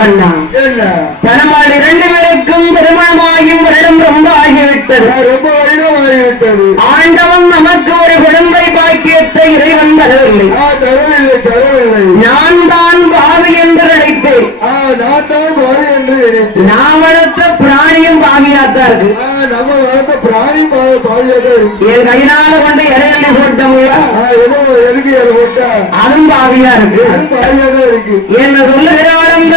மன்னா என்ன? தனமால் இரண்டு பேருக்கும் திருமணமாகும் வருடம் ரொம்ப ஆகிவிட்டது. ரொம்ப வருடம் ஆகிவிட்டது. ஆண்டவன் நமக்கு ஒரு குழந்தை பாக்கியத்தை இறைவன் தரவில்லை. தரவில்லை தரவில்லை. நான் தான் பாவி என்று நினைத்தேன். நான் வளர்த்த பிராணியும் பாவியாத்தான் இருக்கு. நம்ம வளர்த்த பிராணி என் கையினால கொண்டு இறையள்ளி போட்டோம்ல ஏதோ எதுக்கு போட்டா அதுவும் பாவியா இருக்கு. அது பாவியாக இருக்கு. என்ன சொல்லுகிறாள் அந்த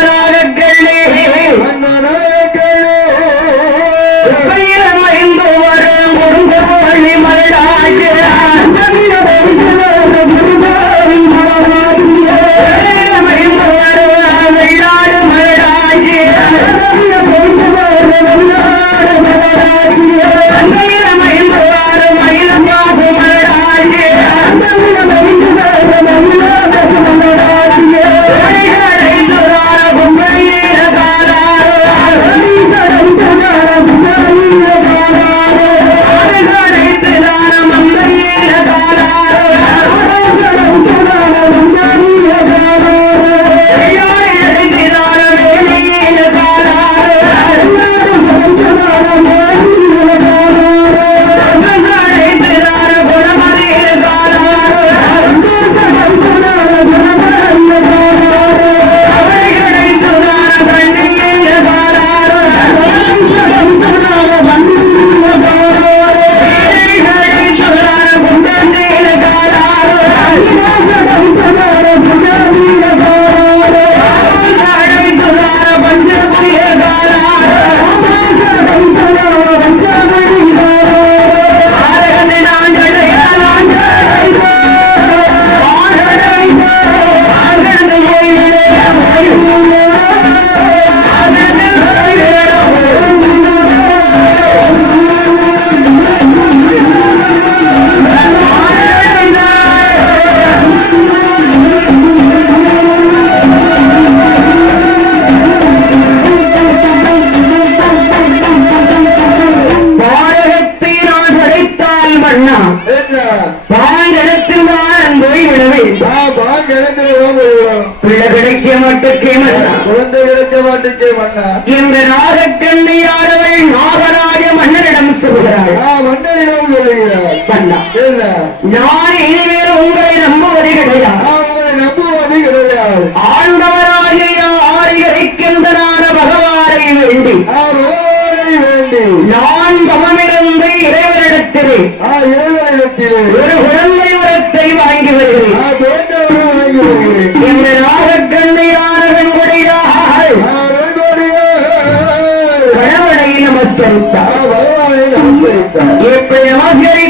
போய்விடவே பிள்ளை கிடைக்க மாட்டேக்கே குழந்தை கிடைக்க மாட்டேங்க மன்னா. இந்த நாகக்கண்ணியானவள் நாகராஜ மன்னரிடம் சொல்கிறாள். மன்னரிடம் சொல்கிறார் மன்னா. நமஸ்கரித்தார். நமஸ்கரித்தார். எப்படி நமஸ்கரித்தார்.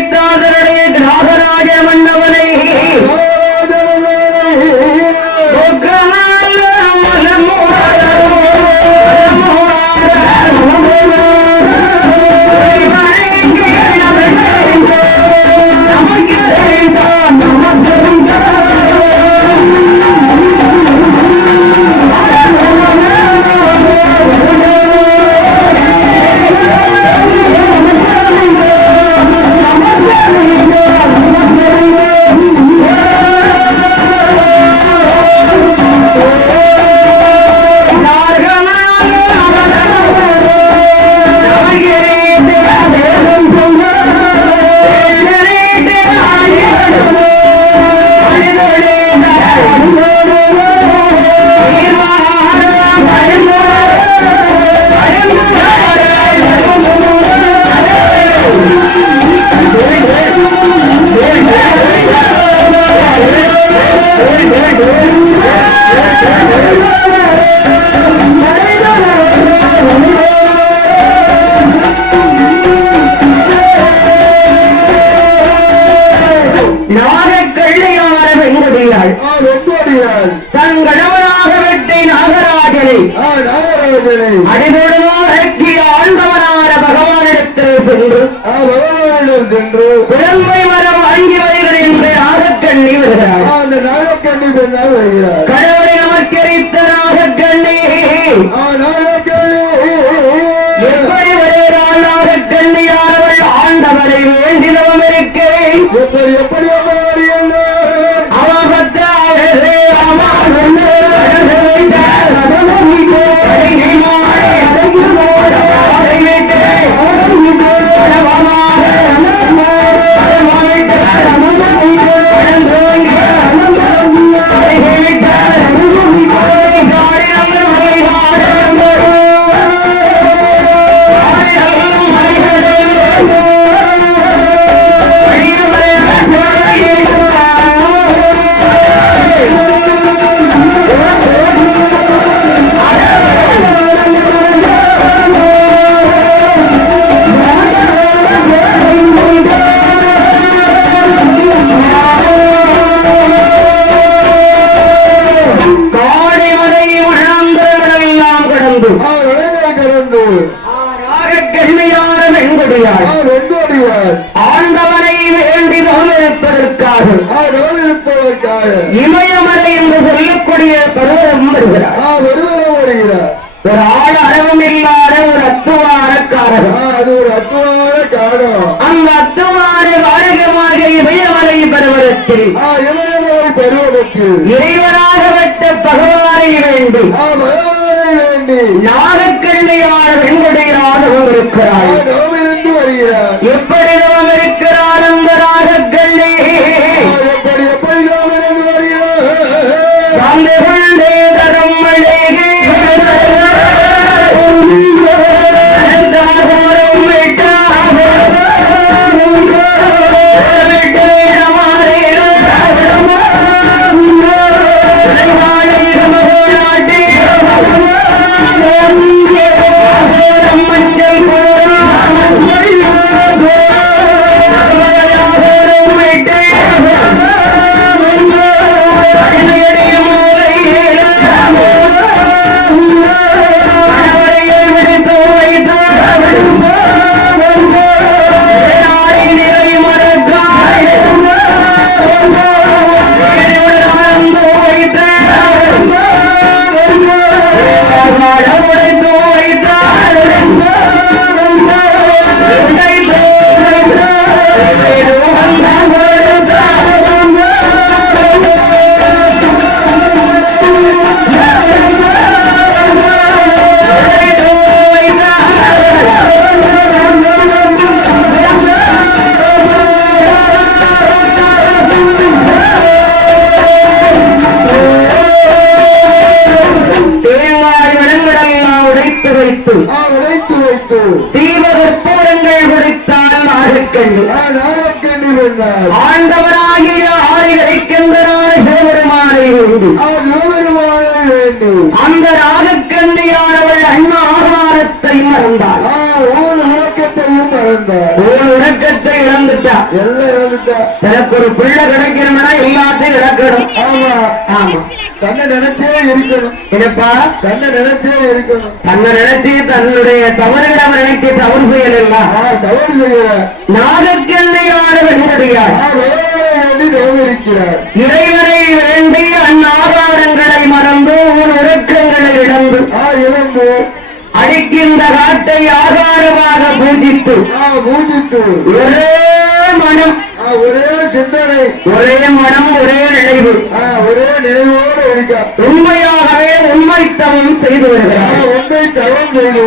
பகவானிடம் சென்று வாங்கி வருகிறேன் என்று நாகக்கண்ணி அந்த நாகக்கண்ணி பெண்ணால் வருகிறார். கடந்து கிடந்து கடுமையான வெண்கொடியாள் ஆ வெண்டோடியார் ஆண்டவனை வேண்டி இருப்பதற்காக ஆ கவனிப்பதற்காக இமயமலை என்று சொல்லக்கூடிய பருவம் வருகிறார். ஆ வருவர வருகிறார். ஒரு ஆள் அரவம் இல்லாத ஒரு அத்துவாரக்காரர் ஆ அது ஒரு அற்புதமான காரணம் அந்த அத்துவார வாரகமாக இமயமலை பருவத்தில் ஆ இமயமலை பருவத்தில் இறைவனாக விட்ட பகவானை வேண்டி ஆ நாகக்கண்ணியான வெண்கொடியாகவும் ஆ இருக்கிறார் எப்படி ஆண்டவராகிய ஆறிகளிக்கின்றனான சிவபெருமானை அந்த நாகக்கண்டியானவள் அண்ணா ஆகாரத்தை மறந்தாள். மறந்தார் ஒரு உறக்கத்தை இழந்துட்டா. எல்லாம் இழந்துட்டார் எனக்கு ஒரு பிள்ளை கிடைக்கணும்னா எல்லாத்தையும் இழக்கணும். ஆமா. ஆமா. தன்னை நினைச்சே இருக்கணும். என்னப்பா? தன்னை நினைச்சே இருக்கணும். தன்னை நினைச்சு தன்னுடைய தவறுகளை அவன் நினைத்து தவறு செய்யலாம் ஆ தவறு செய்ய நாகக்கண்ணியான வெண்கொடியாள் ஆ வேலை வேண்டி இருக்கிறார். இறைவனை வேண்டி அந்நாகாரங்களை மறந்து உன் உறக்கங்களை இழந்து இழந்து அடிக்கின்ற காட்டை ஆகாரமாக பூஜித்து பூஜித்து ஒரே மனம் ஒரே சிந்தனை. ஒரே மனம் ஒரே நினைவு. ஒரே நினைவோடு உண்மையாகவே உண்மைத்தவம் செய்து ஆ வருகிறார். ஒன்றை தவம் செய்து